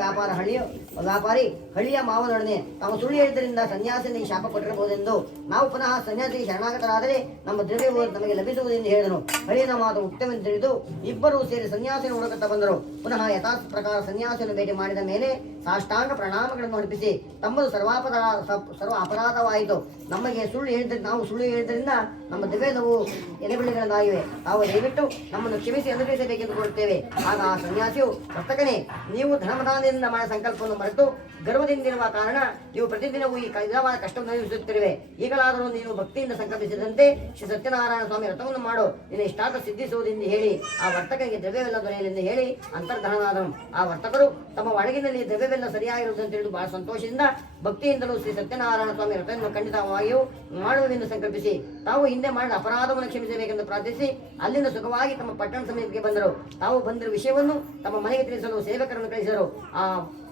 ವ್ಯಾಪಾರಿ ಹಳ್ಳಿಯ ಮಾವನೊಡನೆ ತಾವು ಸುಳ್ಳು ಹೇಳಿದ್ದರಿಂದ ಸನ್ಯಾಸಿನಿಗೆ ಶಾಪ ಕೊಟ್ಟಿರಬಹುದೆಂದು, ನಾವು ಪುನಃ ಸನ್ಯಾಸಿಗೆ ಶರಣಾಗತರಾದರೆ ನಮ್ಮ ದ್ರವ್ಯವು ನಮಗೆ ಲಭಿಸುವುದೆಂದು ಹೇಳಿದನು. ಹಳ್ಳಿಯ ಮಾತು ಉಕ್ತವೆಂದು ತಿಳಿದು ಇಬ್ಬರೂ ಸೇರಿ ಸನ್ಯಾಸಿನ ಹುಡುಕುತ್ತಾ ಬಂದರು. ಪುನಃ ಯಥಾ ಪ್ರಕಾರ ಸನ್ಯಾಸಿಯನ್ನು ಭೇಟಿ ಮಾಡಿದ ಮೇಲೆ ಸಾಷ್ಟಾಂಗ ಪ್ರಣಾಮಗಳನ್ನು ಅರ್ಪಿಸಿ ತಮ್ಮದು ಸರ್ವ ಅಪರಾಧವಾಯಿತು. ನಮಗೆ ನಾವು ಸುಳ್ಳು ಹೇಳಿದ್ದರಿಂದ ನಮ್ಮ ದ್ರವ್ಯವು ಎಲೆಬಳ್ಳಿಗಳಾಗಿವೆ. ತಾವು ದಯವಿಟ್ಟು ನಮ್ಮನ್ನು ಕ್ಷಮಿಸಿ ಅನುಗ್ರಹಿಸಬೇಕೆಂದು ಕೊಡುತ್ತೇವೆ. ಆಗ ಆ ಸನ್ಯಾಸಿಯು, ವರ್ತಕನೇ, ನೀವು ಧನಮದಾನದಿಂದ ಮಾಡಿದ ಸಂಕಲ್ಪವನ್ನು ಮರೆತು ಗರ್ವದಿಂದಿರುವ ಕಾರಣ ನೀವು ಪ್ರತಿದಿನವೂ ಈ ವಿಧವಾದ ಕಷ್ಟವನ್ನು ಅನುಭವಿಸುತ್ತಿರುವೆ. ಈಗಲಾದರೂ ನೀನು ಭಕ್ತಿಯಿಂದ ಸಂಕಲ್ಪಿಸಿದಂತೆ ಶ್ರೀ ಸತ್ಯನಾರಾಯಣ ಸ್ವಾಮಿ ವ್ರತವನ್ನು ಮಾಡು, ನಿನ್ನ ಇಷ್ಟಾರ್ಥ ಸಿದ್ಧಿಸುವುದೆಂದು ಹೇಳಿ ಆ ವರ್ತಕನಿಗೆ ದ್ರವ್ಯವೆಲ್ಲ ದೊರೆಯಲೆಂದು ಹೇಳಿ ಅಂತರ್ಧಾನನಾದನು. ಆ ವರ್ತಕರು ತಮ್ಮ ಒಳಗಿನಲ್ಲಿ ದ್ರವ್ಯವೆಲ್ಲ ಸರಿಯಾಗಿರುವುದನ್ನು ತಿಳಿದು ಬಹಳ ಸಂತೋಷದಿಂದ ಭಕ್ತಿಯಿಂದಲೂ ಶ್ರೀ ಸತ್ಯನಾರಾಯಣ ಸ್ವಾಮಿ ವ್ರತವನ್ನು ಖಂಡಿತವಾಗಿಯೂ ಮಾಡುವುದೆಂದು ಸಂಕಲ್ಪಿಸಿ ತಾವು ಹಿಂದೆ ಮಾಡಿದ ಅಪರಾಧವನ್ನು ಕ್ಷಮಿಸಬೇಕೆಂದು ಪ್ರಾರ್ಥಿಸಿ ಅಲ್ಲಿಂದ ಸುಖವಾಗಿ ತಮ್ಮ ಪಟ್ಟಣ ಸಮೀಪಕ್ಕೆ ಬಂದರು. ತಾವು ಬಂದಿರುವ ವಿಷಯವನ್ನು ತಮ್ಮ ಮನೆಗೆ ತಿಳಿಸಲು ಸೇವಕರನ್ನು ಕಳಿಸಿದರು.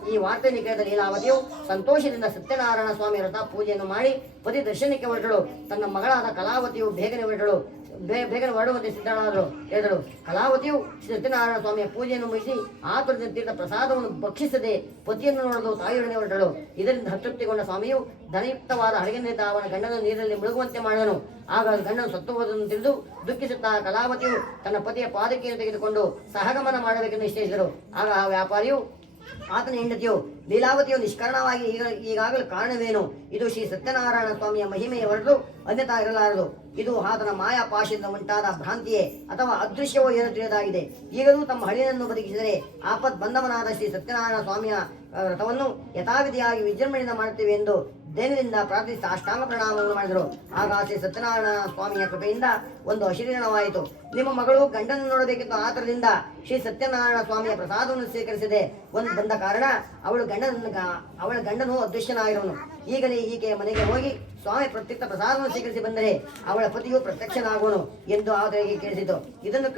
ಈ ವಾರ್ತೆಯನ್ನು ಕೇಳಿದ ಲೀಲಾವತಿಯು ಸಂತೋಷದಿಂದ ಸತ್ಯನಾರಾಯಣ ಸ್ವಾಮಿ ವ್ರತ ಪೂಜೆಯನ್ನು ಮಾಡಿ ಪತಿ ದರ್ಶನಕ್ಕೆ ಹೊರಟಳು. ತನ್ನ ಮಗಳಾದ ಕಲಾವತಿಯು ಬೇಗನೆ ಹೊರಡುವಂತೆ ಸಿದ್ಧಳಾದರು. ಹೇಳಿದಳು. ಕಲಾವತಿಯು ಸತ್ಯನಾರಾಯಣ ಸ್ವಾಮಿಯ ಪೂಜೆಯನ್ನು ಮುಗಿಸಿ ಆತುರದಿಂದ ತೀರ್ಥ ಪ್ರಸಾದವನ್ನು ಭಕ್ಷಿಸದೆ ಪತಿಯನ್ನು ನೋಡಲು ತಾಯಿಯೊಡನೆ ಹೊರಟಳು. ಇದರಿಂದ ಹತೃಪ್ತಿಗೊಂಡ ಸ್ವಾಮಿಯು ಧನಯುಕ್ತವಾದ ಅಡುಗೆನಿಂದ ಅವನ ಗಂಡನ ನೀರಿನಲ್ಲಿ ಮುಳುಗುವಂತೆ ಮಾಡಿದನು. ಆಗ ಗಂಡನು ಸತ್ತು ಹೋದನ್ನು ತಿಳಿದು ದುಃಖಿಸುತ್ತಾ ಕಲಾವತಿಯು ತನ್ನ ಪತಿಯ ಪಾದಕಿಯನ್ನು ತೆಗೆದುಕೊಂಡು ಸಹಗಮನ ಮಾಡಬೇಕೆಂದು ನಿಶ್ಚಯಿಸಿದರು. ಆಗ ಆ ವ್ಯಾಪಾರಿಯು ಆತನ ಹೆಂಡತಿಯು ಲೀಲಾವತಿಯು ನಿಷ್ಕರಣವಾಗಿ ಈಗಾಗಲೂ ಕಾರಣವೇನು? ಇದು ಶ್ರೀ ಸತ್ಯನಾರಾಯಣ ಸ್ವಾಮಿಯ ಮಹಿಮೆಯ ಹೊರತು ಅನ್ಯತಾ ಇರಲಾರದು. ಇದು ಆತನ ಮಾಯಾಪಾಶದಿಂದ ಉಂಟಾದ ಭ್ರಾಂತಿಯೇ ಅಥವಾ ಅದೃಶ್ಯವೋ ಏನೋ ತಿಳಿಯದಾಗಿದೆ. ಈಗಲೂ ತಮ್ಮ ಹಳಿಯನ್ನು ಬದುಕಿಸಿದರೆ ಆಪತ್ ಬಂಧವನಾದ ಶ್ರೀ ಸತ್ಯನಾರಾಯಣ ಸ್ವಾಮಿಯ ವ್ರತವನ್ನು ಯಥಾವಿಧಿಯಾಗಿ ವಿಜೃಂಭಣೆಯಿಂದ ಮಾಡುತ್ತೇವೆ ಎಂದು ದೈನದಿಂದ ಪ್ರಾರ್ಥಿಸಿ ಅಷ್ಟಾಂಗ ಪ್ರಣಾಮವನ್ನು ಮಾಡಿದರು. ಆಗ ಶ್ರೀ ಸತ್ಯನಾರಾಯಣ ಸ್ವಾಮಿಯ ಕೃಪೆಯಿಂದ ಒಂದು ಅಶರೀರವಾಯಿತು. ನಿಮ್ಮ ಮಗಳು ಗಂಡನನ್ನು ನೋಡಬೇಕೆಂದು ಆತರದಿಂದ ಶ್ರೀ ಸತ್ಯನಾರಾಯಣ ಸ್ವಾಮಿಯ ಪ್ರಸಾದವನ್ನು ಸ್ವೀಕರಿಸದೆ ಬಂದ ಕಾರಣ ಅವಳ ಗಂಡನು ಅದೃಶ್ಯನಾಗಿರುವನು. ಈಗಲೇ ಈಕೆಯ ಮನೆಗೆ ಹೋಗಿ ಸ್ವಾಮಿ ಪ್ರತ್ಯಕ್ಷ ಪ್ರಸಾದವನ್ನು ಸ್ವೀಕರಿಸಿ ಬಂದರೆ ಅವಳ ಪತಿಯು ಪ್ರತ್ಯಕ್ಷನಾಗುವನು ಎಂದು ಆತನಿಗೆ ಕೇಳಿಸಿತು. ಇದನ್ನು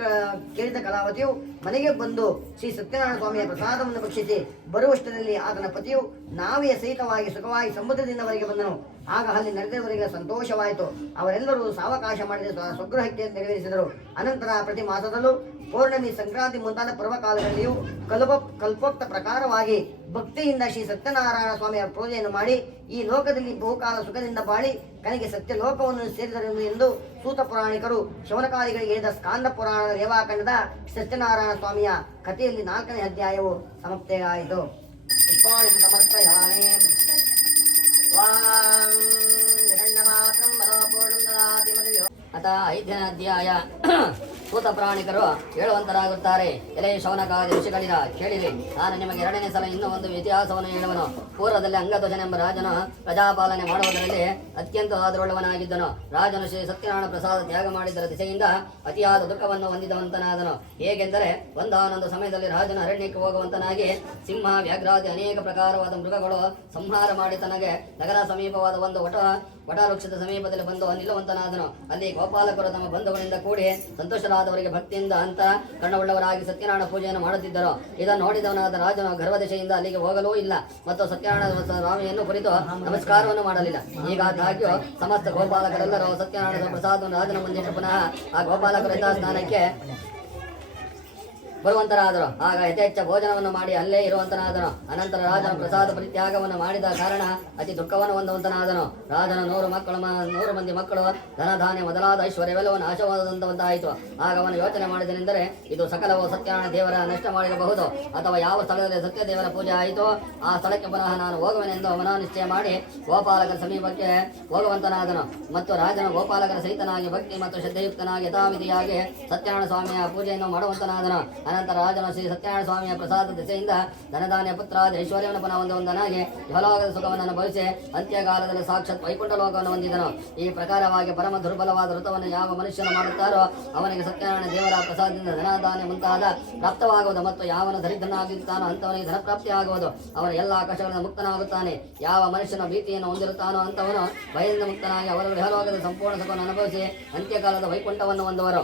ಕೇಳಿದ ಕಲಾವತಿಯು ಮನೆಗೆ ಬಂದು ಶ್ರೀ ಸತ್ಯನಾರಾಯಣ ಸ್ವಾಮಿಯ ಪ್ರಸಾದವನ್ನು ಭಕ್ಷಿಸಿ ಬರುವಷ್ಟರಲ್ಲಿ ಆತನ ಪತಿಯು ನಾವಿಯ ಸಹಿತವಾಗಿ ಸುಖವಾಗಿ ಸಮುದ್ರದಿಂದ ಹೊರಗೆ ಬಂದನು. ಆಗ ಅಲ್ಲಿ ನಡೆದವರಿಗೆ ಸಂತೋಷವಾಯಿತು. ಅವರೆಲ್ಲರೂ ಸಾವಕಾಶ ಮಾಡಿದ ಸ್ವಗೃಹಕ್ಕೆ ನೆರವೇರಿಸಿದರು. ಅನಂತರ ಪ್ರತಿ ಮಾಸದಲ್ಲೂ ಪೌರ್ಣಮಿ, ಸಂಕ್ರಾಂತಿ ಮುಂತಾದ ಪರ್ವಕಾಲಗಳಲ್ಲಿಯೂ ಕಲ್ಪೋಕ್ತ ಪ್ರಕಾರವಾಗಿ ಭಕ್ತಿಯಿಂದ ಶ್ರೀ ಸತ್ಯನಾರಾಯಣ ಸ್ವಾಮಿಯ ಪೂಜೆಯನ್ನು ಮಾಡಿ ಈ ಲೋಕದಲ್ಲಿ ಬಹುಕಾಲ ಸುಖದಿಂದ ಬಾಳಿ ಕನೆಗೆ ಸತ್ಯ ಲೋಕವನ್ನು ಸೇರಿದರು ಎಂದು ಸೂತ ಪುರಾಣಿಕರು ಶೌನಕಾದಿಗಳಿಗೆ ಹೇಳಿದ ಸ್ಕಾಂದ ಪುರಾಣದ ರೇವಾಖಂಡದ ಸತ್ಯನಾರಾಯಣ ಸ್ವಾಮಿಯ ಕಥೆಯಲ್ಲಿ 4ನೇ ಅಧ್ಯಾಯವು ಸಮಾಪ್ತಿಯಾಯಿತು. ಅಥ 5ನೇ ಅಧ್ಯಾಯ ಸೂತ ಪ್ರಾಣಿಕರು ಹೇಳುವಂತರಾಗುತ್ತಾರೆ. ಎಲೆ ಶೌನಕಾದಿ ಋಷಿಗಳಿರ ಕೇಳಿರಿ, ನಾನು ನಿಮಗೆ ಎರಡನೇ ಸಲ ಇನ್ನೂ ಒಂದು ಇತಿಹಾಸವನ್ನು ಹೇಳುವನು. ಪೂರ್ವದಲ್ಲಿ ಅಂಗಧ್ವಜನೆಂಬ ರಾಜನು ಪ್ರಜಾಪಾಲನೆ ಮಾಡುವುದರಲ್ಲಿ ಅತ್ಯಂತ ಆದರವುಳ್ಳವನಾಗಿದ್ದನು. ರಾಜನು ಶ್ರೀ ಸತ್ಯನಾರಾಯಣ ಪ್ರಸಾದ ತ್ಯಾಗ ಮಾಡಿದ್ದರ ದಿಸೆಯಿಂದ ಅತಿಯಾದ ದುಃಖವನ್ನು ಹೊಂದಿದವಂತನಾದನು. ಹೇಗೆಂದರೆ ಒಂದಾನೊಂದು ಸಮಯದಲ್ಲಿ ರಾಜನು ಅರಣ್ಯಕ್ಕೆ ಹೋಗುವಂತನಾಗಿ ಸಿಂಹ ವ್ಯಾಘ್ರಾದಿ ಅನೇಕ ಪ್ರಕಾರವಾದ ಮೃಗಗಳು ಸಂಹಾರ ಮಾಡಿ ತನಗೆ ನಗರ ಸಮೀಪವಾದ ಒಂದು ವಟವೃಕ್ಷದ ಸಮೀಪದಲ್ಲಿ ಬಂದು ನಿಲ್ಲುವಂತನಾದನು. ಅಲ್ಲಿ ಗೋಪಾಲಕರು ತಮ್ಮ ಬಂಧುಗಳಿಂದ ಕೂಡಿ ಸಂತೋಷರಾದವರಿಗೆ ಭಕ್ತಿಯಿಂದ ಅಂತ ಕರ್ಣವುಳ್ಳವರಾಗಿ ಸತ್ಯನಾರಾಯಣ ಪೂಜೆಯನ್ನು ಮಾಡುತ್ತಿದ್ದರು. ಇದನ್ನು ನೋಡಿದವನಾದ ರಾಜನು ಗರ್ಭದಶೆಯಿಂದ ಅಲ್ಲಿಗೆ ಹೋಗಲೂ ಇಲ್ಲ ಮತ್ತು ಸತ್ಯನಾರಾಯಣ ಸ್ವಾಮಿಯನ್ನು ಕುರಿತು ನಮಸ್ಕಾರವನ್ನು ಮಾಡಲಿಲ್ಲ. ಹೀಗಾದಾಗ್ಯೂ ಸಮಸ್ತ ಗೋಪಾಲಕರೆಲ್ಲರೂ ಸತ್ಯನಾರಾಯಣ ಪ್ರಸಾದವನ್ನು ರಾಜನ ಮುಂದಿಟ್ಟು ಪುನಃ ಆ ಗೋಪಾಲಕರು ಯಥಾಸ್ಥಾನಕ್ಕೆ ಬರುವಂತರಾದರು. ಆಗ ಯಥೇಚ್ಛ ಭೋಜನವನ್ನು ಮಾಡಿ ಅಲ್ಲೇ ಇರುವಂತನಾದನು. ಅನಂತರ ರಾಜನು ಪ್ರಸಾದ ಪರಿತ್ಯಾಗವನ್ನು ಮಾಡಿದ ಕಾರಣ ಅತಿ ದುಃಖವನ್ನು ಹೊಂದುವಂತನಾದನು. ರಾಜನ 100 ಮಂದಿ ಮಕ್ಕಳು ಧನಧಾನ್ಯ ಮೊದಲಾದ ಐಶ್ವರ್ಯವೆಲ್ಲವೂ ನಾಶವಾದಂತವಂತಾಯಿತು. ಆಗ ಅವನು ಯೋಚನೆ ಮಾಡಿದನೆಂದರೆ, ಇದು ಸಕಲವು ಸತ್ಯನಾರಾಯಣ ದೇವರ ನಷ್ಟ ಮಾಡಿರಬಹುದು, ಅಥವಾ ಯಾವ ಸ್ಥಳದಲ್ಲಿ ಸತ್ಯ ದೇವರ ಪೂಜೆ ಆಯಿತೋ ಆ ಸ್ಥಳಕ್ಕೆ ಪುನಃ ನಾನು ಹೋಗುವೆನೆಂದು ಮನೋನಿಶ್ಚಯ ಮಾಡಿ ಗೋಪಾಲಕರ ಸಮೀಪಕ್ಕೆ ಹೋಗುವಂತನಾದನು. ಮತ್ತು ರಾಜನು ಗೋಪಾಲಕರ ಸಹಿತನಾಗಿ ಭಕ್ತಿ ಮತ್ತು ಶ್ರದ್ಧೆಯುಕ್ತನಾಗಿ ಯಥಾವಿಧಿಯಾಗಿ ಸತ್ಯನಾರಾಯಣ ಸ್ವಾಮಿಯ ಪೂಜೆಯನ್ನು ಮಾಡುವಂತನಾದನು. ಅನಂತರ ರಾಜನು ಶ್ರೀ ಸತ್ಯನಾರಾಯಣ ಸ್ವಾಮಿಯ ಪ್ರಸಾದ ದಿಸೆಯಿಂದ ಧನಧಾನ್ಯ ಪುತ್ರಾದಿ ಐಶ್ವರ್ಯವನ್ನು ಪುನಃ ಹೊಂದುವಂತನಾಗಿ ಇಹಲೋಕದ ಸುಖವನ್ನು ಅನುಭವಿಸಿ ಅಂತ್ಯಕಾಲದಲ್ಲಿ ಸಾಕ್ಷಾತ್ ವೈಕುಂಠ ಲೋಕವನ್ನು ಹೊಂದಿದನು. ಈ ಪ್ರಕಾರವಾಗಿ ಪರಮ ದುರ್ಬಲವಾದ ವೃತವನ್ನು ಯಾವ ಮನುಷ್ಯನು ಮಾಡುತ್ತಾರೋ ಅವನಿಗೆ ಸತ್ಯನಾರಾಯಣ ದೇವರ ಪ್ರಸಾದದಿಂದ ಧನಧಾನ್ಯ ಮುಂತಾದ ಪ್ರಾಪ್ತವಾಗುವುದು, ಮತ್ತು ಯಾವನು ದರಿದ್ರನಾಗಿರುತ್ತಾನೋ ಅಂತವನಿಗೆ ಧನಪ್ರಾಪ್ತಿ ಆಗುವುದು. ಅವನು ಎಲ್ಲ ಕಷ್ಟಗಳಿಂದ ಮುಕ್ತನಾಗುತ್ತಾನೆ. ಯಾವ ಮನುಷ್ಯನ ಭೀತಿಯನ್ನು ಹೊಂದಿರುತ್ತಾನೋ ಅಂತವನು ಭಯದಿಂದ ಮುಕ್ತನಾಗಿ ಅವರು ಇಹಲೋಕದ ಸಂಪೂರ್ಣ ಸುಖವನ್ನು ಅನುಭವಿಸಿ ಅಂತ್ಯಕಾಲದ ವೈಕುಂಠವನ್ನು ಹೊಂದುವರು.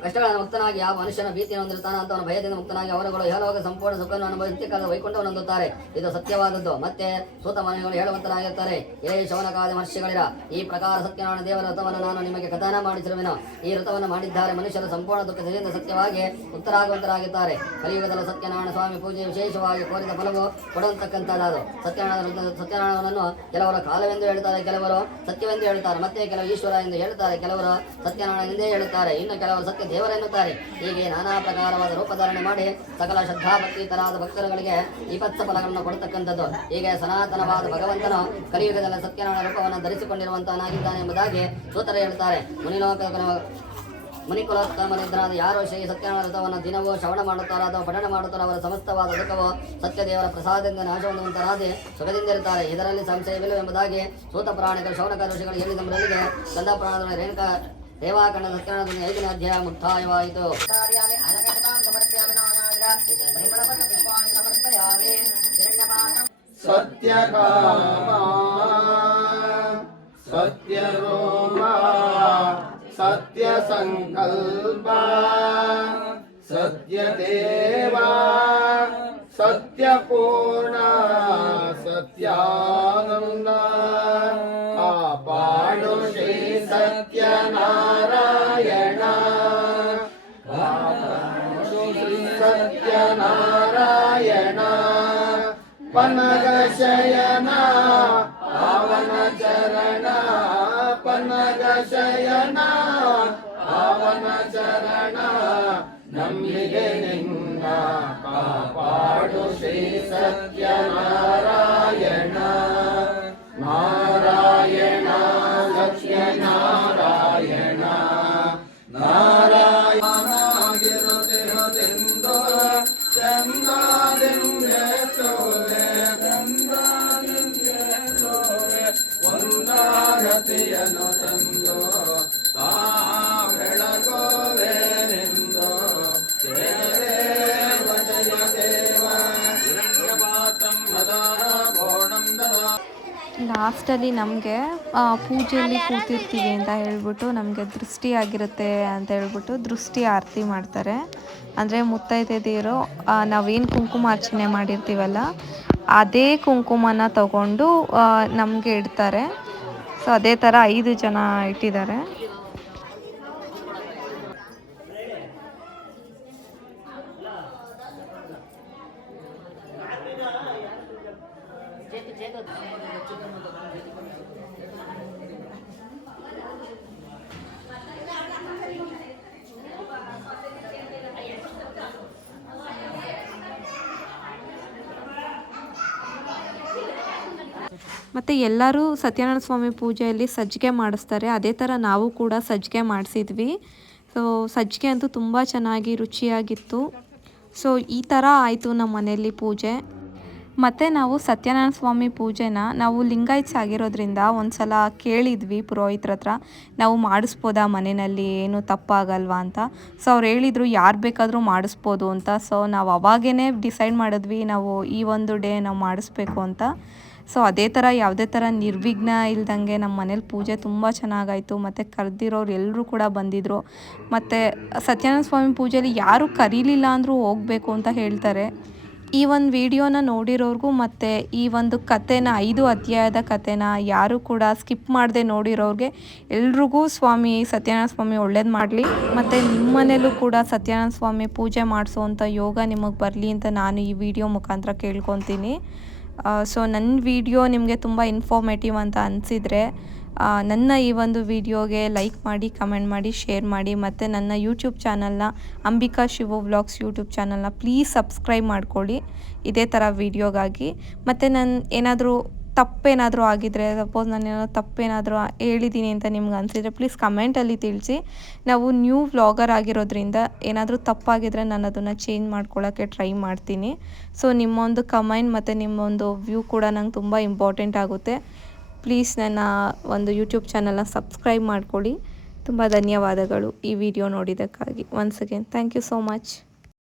ಕಷ್ಟಗಳನ್ನು ಮುಕ್ತನಾಗಿ ಯಾವ ಮನುಷ್ಯನ ಭೀತಿಯನ್ನು ಹೊಂದಿರುತ್ತಾನೋ ಅಂತವನು ಭಯದಿಂದ ಮುಕ್ತನಾಗಿ ಅವರುಗಳು ಇಹಲೋಕ ಸಂಪೂರ್ಣ ಸುಖವನ್ನು ಅನುಭವಿಸಿ ಕಾಲದ ವೈಕುಂಠವನ್ನು ಹೊಂದುತ್ತಾರೆ. ಇದು ಸತ್ಯವಾದದ್ದು. ಮತ್ತೆ ಸೂತ ಮನೆಗಳು ಹೇಳುವಂತರಾಗಿರ್ತಾರೆ, ಏ ಶೌನಕಾದಿ ಮಹರ್ಷಿಗಳಿರ, ಈ ಪ್ರಕಾರ ಸತ್ಯನಾರಾಯಣ ದೇವರ ವ್ರತವನ್ನು ನಾನು ನಿಮಗೆ ಕಥನ ಮಾಡಿಸಿರುವೆನು. ಈ ವ್ರತವನ್ನು ಮಾಡಿದ್ದಾರೆ ಮನುಷ್ಯರು ಸಂಪೂರ್ಣ ದುಃಖದಿಂದ ಸತ್ಯವಾಗಿ ಮುಕ್ತರಾಗುವಂತರಾಗಿದ್ದಾರೆ. ಕಲಿಯುಗದಲ್ಲಿ ಸತ್ಯನಾರಾಯಣ ಸ್ವಾಮಿ ಪೂಜೆ ವಿಶೇಷವಾಗಿ ಕೋರಿದ ಫಲವು ಕೊಡುವಂತಕ್ಕಂಥದ್ದು. ಸತ್ಯನಾರಾಯಣನನ್ನು ಕೆಲವರು ಕಾಲವೆಂದು ಹೇಳ್ತಾರೆ, ಕೆಲವರು ಸತ್ಯವೆಂದು ಹೇಳ್ತಾರೆ, ಮತ್ತೆ ಕೆಲವರು ಈಶ್ವರ ಎಂದು ಹೇಳ್ತಾರೆ, ಕೆಲವರು ಸತ್ಯನಾರಾಯಣ ಎಂದೇ ಹೇಳುತ್ತಾರೆ, ಇನ್ನು ಕೆಲವರು ಸತ್ಯ ದೇವರೆನ್ನುತ್ತಾರೆ. ಹೀಗೆ ನಾನಾ ಪ್ರಕಾರವಾದ ರೂಪಧಾರಣೆ ಮಾಡಿ ಸಕಲ ಶ್ರದ್ಧಾಭಕ್ತಿತರಾದ ಭಕ್ತರುಗಳಿಗೆ ವಿಪತ್ಸ ಫಲಗಳನ್ನು ಕೊಡತಕ್ಕಂಥದ್ದು. ಹೀಗೆ ಸನಾತನವಾದ ಭಗವಂತನು ಕಲಿಯುಗದಲ್ಲಿ ಸತ್ಯನಾರಾಯಣ ರೂಪವನ್ನು ಧರಿಸಿಕೊಂಡಿರುವಂತನಾಗಿದ್ದಾನೆ ಎಂಬುದಾಗಿ ಸೂತರು ಹೇಳ್ತಾರೆ. ಮುನಿಕುಲೋತ್ತಮನಿದ್ರಾದ ಯಾರು ಶ್ರೀ ಸತ್ಯನಾರಾಯಣ ವ್ರತವನ್ನು ದಿನವೂ ಶ್ರವಣ ಮಾಡುತ್ತಾರೋ ಅಥವಾ ಪಠಣ ಮಾಡುತ್ತಾರೋ ಅವರ ಸಮಸ್ತವಾದ ದುಃಖವು ಸತ್ಯದೇವರ ಪ್ರಸಾದದಿಂದ ನಾಶ ಹೊಂದುವಂತರಾದೆ ಸುಖದಿಂದಿರುತ್ತಾರೆ. ಇದರಲ್ಲಿ ಸಂಶಯವಿಲ್ಲವೆಂಬುದಾಗಿ ಸೂತ ಪ್ರಾಣಿಗಳು ಶೌನಕ ಋಷಿಗಳು ಹೇಳಿದ ಮೊದಲಿಗೆ ಸ್ಕಂದ ಪುರಾಣದ ರೇಣುಕಾ ದೇವಾಖಂಡ ಸತ್ಯನಾರಾಯಣ 5ನೇ ಅಧ್ಯಾಯ ಮುಕ್ತಾಯವಾಯಿತು. ಸತ್ಯಕಾಮ ಸತ್ಯರೋಮ ಸತ್ಯ ಸಂಕಲ್ಪ ಸತ್ಯದೇವ ಸತ್ಯಪೂರ್ಣ ಸತ್ಯಾನಂದ ಕಾಪಾಡು ಶ್ರೀ ಸತ್ಯನಾರಾಯಣ ಶ್ರೀ ಸತ್ಯನಾರಾಯಣ ಪನಗ ಶಯನ ಪಾವನ ಚರಣ ಪನಗ ಶಯನ ಪಾವನ ಚರಣ ನಮ್ಮಿಗೆ ನಿನ್ನ ಕಾಪಾಡು ಶ್ರೀ ಸತ್ಯನಾರಾಯಣ ನಾರಾಯಣ ಸತ್ಯನಾರಾಯಣ ನಾರಾಯಣಾಗಿರುತ್ತಿರುವುದೆಂದು ಚಂದಾದಿಂದೆ ತೋರೆ ಒಂದಾಗತಿಯನ್ನು ತಂದು ತಾ ಬೆಳಗೋವೆನೆಂದು ಜಯ ದೇವ ಹಿರಣ್ಯಪಾತಂ ಮದಾ ಗೋಣಂ ದದಾ. ಲಾಸ್ಟಲ್ಲಿ ನಮಗೆ ಪೂಜೆಯಲ್ಲಿ ಕೂತಿರ್ತೀವಿ ಅಂತ ಹೇಳ್ಬಿಟ್ಟು ನಮಗೆ ದೃಷ್ಟಿ ಆಗಿರುತ್ತೆ ಅಂತ ಹೇಳ್ಬಿಟ್ಟು ದೃಷ್ಟಿ ಆರತಿ ಮಾಡ್ತಾರೆ. ಅಂದರೆ ಮುತ್ತೈದೆಯರು ನಾವೇನು ಕುಂಕುಮಾರ್ಚನೆ ಮಾಡಿರ್ತೀವಲ್ಲ ಅದೇ ಕುಂಕುಮನ ತಗೊಂಡು ನಮಗೆ ಇಡ್ತಾರೆ. ಸೊ ಅದೇ ಥರ 5 ಜನ ಇಟ್ಟಿದ್ದಾರೆ. ಮತ್ತು ಎಲ್ಲರೂ ಸತ್ಯನಾರಾಯಣ ಸ್ವಾಮಿ ಪೂಜೆಯಲ್ಲಿ ಸಜ್ಜಿಗೆ ಮಾಡಿಸ್ತಾರೆ. ಅದೇ ಥರ ನಾವು ಕೂಡ ಸಜ್ಜಿಗೆ ಮಾಡಿಸಿದ್ವಿ. ಸೊ ಸಜ್ಜಿಗೆ ಅಂತೂ ತುಂಬ ಚೆನ್ನಾಗಿ ರುಚಿಯಾಗಿತ್ತು. ಸೊ ಈ ಥರ ಆಯಿತು ನಮ್ಮ ಮನೆಯಲ್ಲಿ ಪೂಜೆ. ಮತ್ತು ನಾವು ಸತ್ಯನಾರಾಯಣ ಸ್ವಾಮಿ ಪೂಜೆನ ನಾವು ಲಿಂಗಾಯತ್ಸ್ ಆಗಿರೋದ್ರಿಂದ ಒಂದು ಸಲ ಕೇಳಿದ್ವಿ ಪುರೋಹಿತರ ಹತ್ರ, ನಾವು ಮಾಡಿಸ್ಬೋದಾ ಮನೆಯಲ್ಲಿ, ಏನು ತಪ್ಪಾಗಲ್ವಾ ಅಂತ. ಸೊ ಅವ್ರು ಹೇಳಿದರು ಯಾರು ಬೇಕಾದರೂ ಮಾಡಿಸ್ಬೋದು ಅಂತ. ಸೊ ನಾವು ಅವಾಗೇ ಡಿಸೈಡ್ ಮಾಡಿದ್ವಿ ನಾವು ಈ ಒಂದು ಡೇ ನಾವು ಮಾಡಿಸ್ಬೇಕು ಅಂತ. ಸೊ ಅದೇ ಥರ ಯಾವುದೇ ಥರ ನಿರ್ವಿಘ್ನ ಇಲ್ದಂಗೆ ನಮ್ಮ ಮನೇಲಿ ಪೂಜೆ ತುಂಬ ಚೆನ್ನಾಗಾಯಿತು. ಮತ್ತು ಕರೆದಿರೋರು ಎಲ್ಲರೂ ಕೂಡ ಬಂದಿದ್ದರು. ಮತ್ತು ಸತ್ಯನಾರಾಯಣ ಸ್ವಾಮಿ ಪೂಜೆಯಲ್ಲಿ ಯಾರೂ ಕರೀಲಿಲ್ಲ ಅಂದರೂ ಹೋಗಬೇಕು ಅಂತ ಹೇಳ್ತಾರೆ. ಈ ಒಂದು ವಿಡಿಯೋನ ನೋಡಿರೋರ್ಗೂ ಮತ್ತು ಈ ಒಂದು ಕಥೆನ 5 ಅಧ್ಯಾಯದ ಕಥೆನ ಯಾರು ಕೂಡ ಸ್ಕಿಪ್ ಮಾಡದೆ ನೋಡಿರೋರಿಗೆ ಎಲ್ರಿಗೂ ಸ್ವಾಮಿ ಸತ್ಯನಾರಾಯಣ ಸ್ವಾಮಿ ಒಳ್ಳೇದು ಮಾಡಲಿ. ಮತ್ತು ನಿಮ್ಮ ಮನೇಲೂ ಕೂಡ ಸತ್ಯನಾರಾಯಣ ಸ್ವಾಮಿ ಪೂಜೆ ಮಾಡಿಸೋವಂಥ ಯೋಗ ನಿಮಗೆ ಬರಲಿ ಅಂತ ನಾನು ಈ ವಿಡಿಯೋ ಮುಖಾಂತರ ಕೇಳ್ಕೊತೀನಿ. ಸೊ ನನ್ನ ವಿಡಿಯೋ ನಿಮಗೆ ತುಂಬ ಇನ್ಫಾರ್ಮೇಟಿವ್ ಅಂತ ಅನಿಸಿದರೆ ನನ್ನ ಈ ಒಂದು ವಿಡಿಯೋಗೆ ಲೈಕ್ ಮಾಡಿ, ಕಮೆಂಟ್ ಮಾಡಿ, ಶೇರ್ ಮಾಡಿ. ಮತ್ತು ನನ್ನ ಯೂಟ್ಯೂಬ್ ಚಾನಲ್ನ ಅಂಬಿಕಾ ಶಿವು ವ್ಲಾಗ್ಸ್ ಯೂಟ್ಯೂಬ್ ಚಾನಲ್ನ ಪ್ಲೀಸ್ ಸಬ್ಸ್ಕ್ರೈಬ್ ಮಾಡ್ಕೊಳ್ಳಿ ಇದೇ ಥರ ವಿಡಿಯೋಗಾಗಿ. ಮತ್ತು ನಾನು ಏನಾದರೂ ತಪ್ಪೇನಾದರೂ ಆಗಿದ್ದರೆ, ಸಪೋಸ್ ನಾನೇನಾದರೂ ತಪ್ಪೇನಾದರೂ ಹೇಳಿದ್ದೀನಿ ಅಂತ ನಿಮ್ಗೆ ಅನಿಸಿದರೆ ಪ್ಲೀಸ್ ಕಮೆಂಟಲ್ಲಿ ತಿಳಿಸಿ. ನಾವು ನ್ಯೂ ವ್ಲಾಗರ್ ಆಗಿರೋದ್ರಿಂದ ಏನಾದರೂ ತಪ್ಪಾಗಿದ್ದರೆ ನಾನು ಅದನ್ನು ಚೇಂಜ್ ಮಾಡ್ಕೊಳ್ಳೋಕ್ಕೆ ಟ್ರೈ ಮಾಡ್ತೀನಿ. ಸೊ ನಿಮ್ಮೊಂದು ಕಮೆಂಟ್ ಮತ್ತು ನಿಮ್ಮೊಂದು ವ್ಯೂ ಕೂಡ ನಂಗೆ ತುಂಬ ಇಂಪಾರ್ಟೆಂಟ್ ಆಗುತ್ತೆ. ಪ್ಲೀಸ್ ನನ್ನ ಒಂದು ಯೂಟ್ಯೂಬ್ ಚಾನಲ್ನ ಸಬ್ಸ್ಕ್ರೈಬ್ ಮಾಡ್ಕೊಳ್ಳಿ. ತುಂಬ ಧನ್ಯವಾದಗಳು ಈ ವಿಡಿಯೋ ನೋಡಿದ್ದಕ್ಕಾಗಿ. Once again thank you so much.